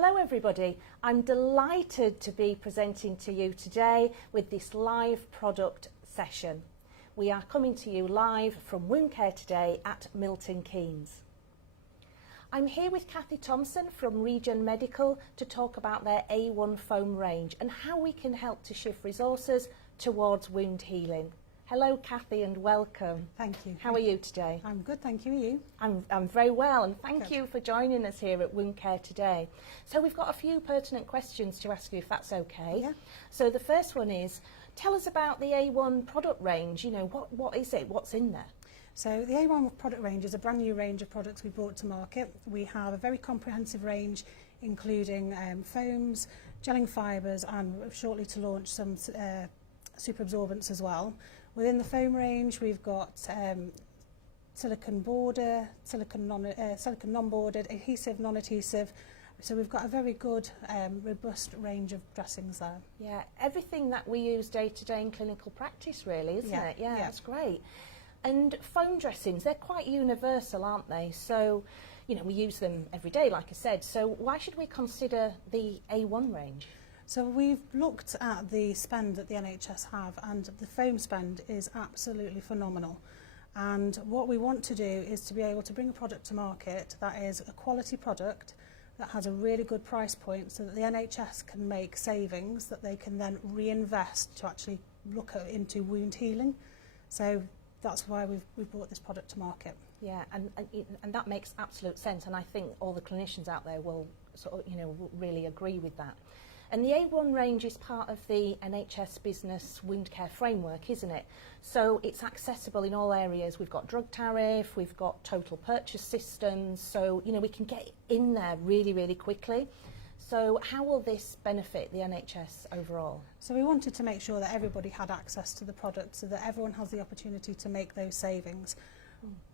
Hello everybody, I'm delighted to be presenting to you today with this live product session. We are coming to you live from Wound Care today at Milton Keynes. I'm here with Thompson from Regen Medical to talk about their AOne foam range and how we can help to shift resources towards wound healing. Hello Cathy and welcome. Thank you. How are you today? I'm good, thank you. Are you? I'm very well, and thank Good. you for joining us here at Wound Care today. So we've got a few pertinent questions to ask you if that's okay. Yeah. So the first one is, tell us about the AOne product range. You know, what is it? What's in there? So the AOne product range is a brand new range of products we brought to market. We have a very comprehensive range including foams, gelling fibres, and shortly to launch some super absorbents as well. Within the foam range, we've got silicone border, silicone non-bordered, adhesive, non-adhesive. So we've got a very good, robust range of dressings there. Yeah, everything that we use day to day in clinical practice, really, isn't it? Yeah, that's great. And foam dressings, they're quite universal, aren't they? So, you know, we use them every day, like I said. So why should we consider the AOne range? So we've looked at the spend that the NHS have, and the foam spend is absolutely phenomenal. And what we want to do is to be able to bring a product to market that is a quality product, that has a really good price point, so that the NHS can make savings that they can then reinvest to actually look into wound healing. So that's why we've brought this product to market. Yeah, and that makes absolute sense, and I think all the clinicians out there will sort of, you know, really agree with that. And the AOne range is part of the NHS Business Wound Care Framework, isn't it? So it's accessible in all areas. We've got drug tariff, we've got total purchase systems, so, you know, we can get in there really, really quickly. So how will this benefit the NHS overall? So we wanted to make sure that everybody had access to the product so that everyone has the opportunity to make those savings.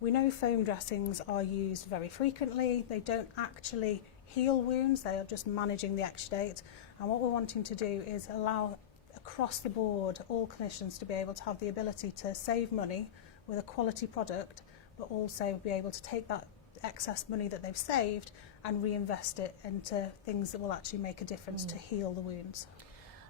We know foam dressings are used very frequently. They don't actually heal wounds, they are just managing the exudate. And what we're wanting to do is allow across the board all clinicians to be able to have the ability to save money with a quality product, but also be able to take that excess money that they've saved and reinvest it into things that will actually make a difference to heal the wounds.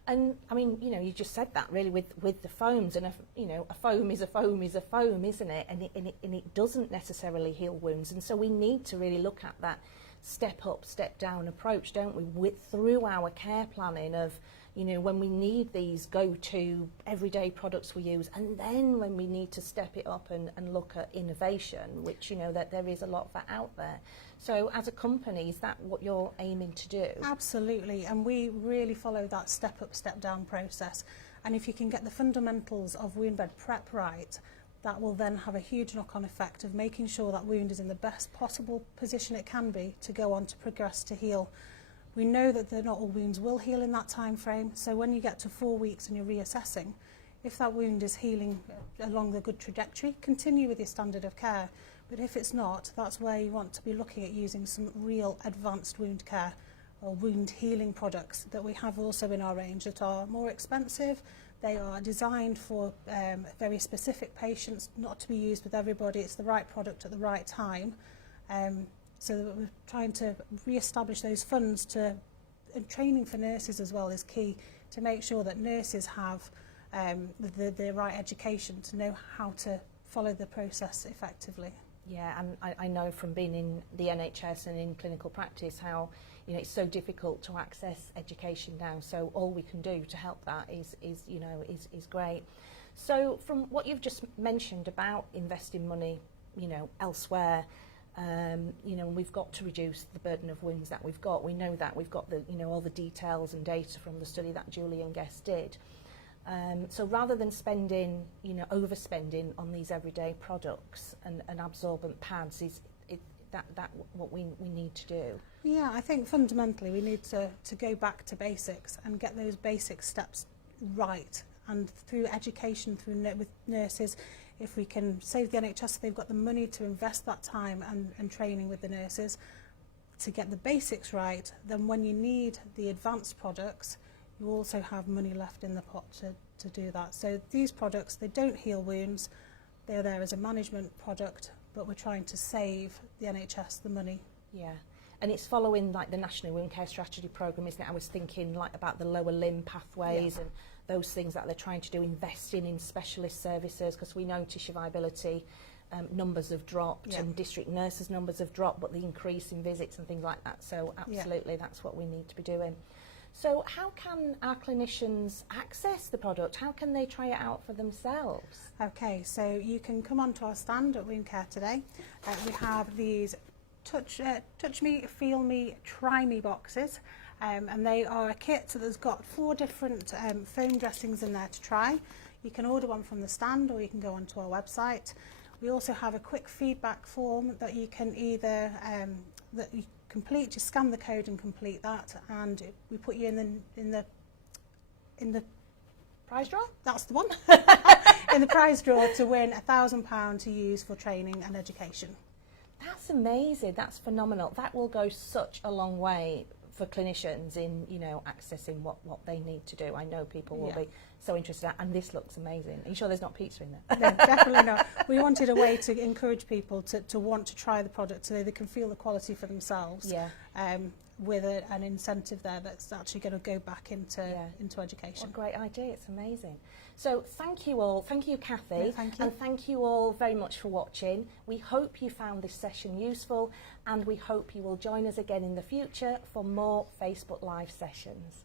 And I mean, you know, you just said that really with the foams, and you know, a foam is a foam is a foam, isn't it? And it doesn't necessarily heal wounds, and so we need to really look at that step up, step down approach, don't we? Through our care planning of, you know, when we need these go-to everyday products we use, and then when we need to step it up and look at innovation, which, you know, that there is a lot of that out there. So as a company, is that what you're aiming to do? Absolutely, and we really follow that step up, step down process. And if you can get the fundamentals of wound bed prep right, that will then have a huge knock-on effect of making sure that wound is in the best possible position it can be to go on to progress to heal. We know that not all wounds will heal in that time frame, so when you get to 4 weeks and you're reassessing, if that wound is healing along the good trajectory, continue with your standard of care. But if it's not, that's where you want to be looking at using some real advanced wound care or wound healing products that we have also in our range that are more expensive. They are designed for very specific patients, not to be used with everybody. It's the right product at the right time. So that we're trying to re-establish those funds and training for nurses as well is key, to make sure that nurses have the right education to know how to follow the process effectively. Yeah, and I know from being in the NHS and in clinical practice how, you know, it's so difficult to access education now. So all we can do to help that is great. So from what you've just mentioned about investing money, you know, elsewhere, you know, we've got to reduce the burden of wounds that we've got. We know that we've got the, you know, all the details and data from the study that Julie and Guest did. So rather than spending, you know, overspending on these everyday products and absorbent pads, is that what we need to do? Yeah, I think fundamentally we need to go back to basics and get those basic steps right. And through education, with nurses, if we can save the NHS so they've got the money to invest that time and training with the nurses to get the basics right, then when you need the advanced products, you also have money left in the pot to do that. So these products, they don't heal wounds, they're there as a management product, but we're trying to save the NHS the money. Yeah, And it's following like the National Wound Care Strategy Programme, isn't it? I was thinking like about the lower limb pathways and those things that they're trying to do, investing in specialist services, because we know tissue viability numbers have dropped and district nurses' numbers have dropped, but the increase in visits and things like that. So absolutely, that's what we need to be doing. So how can our clinicians access the product? How can they try it out for themselves? Okay, so you can come onto our stand at Wound Care today. We have these touch me, feel me, try me boxes, and they are a kit that's got 4 different foam dressings in there to try. You can order one from the stand or you can go onto our website. We also have a quick feedback form that you can either that you complete, just scan the code and complete that, and we put you in the Prize draw? That's the one. In the prize draw to win £1,000 to use for training and education. That's amazing. That's phenomenal. That will go such a long way for clinicians in, you know, accessing what they need to do. I know people will be so interested, and this looks amazing. Are you sure there's not pizza in there? No, definitely not. We wanted a way to encourage people to want to try the product so they can feel the quality for themselves. With an incentive there that's actually going to go back into education. What a great idea. It's amazing. So thank you all. Thank you, Kathy. No, thank you. And thank you all very much for watching. We hope you found this session useful, and we hope you will join us again in the future for more Facebook Live sessions.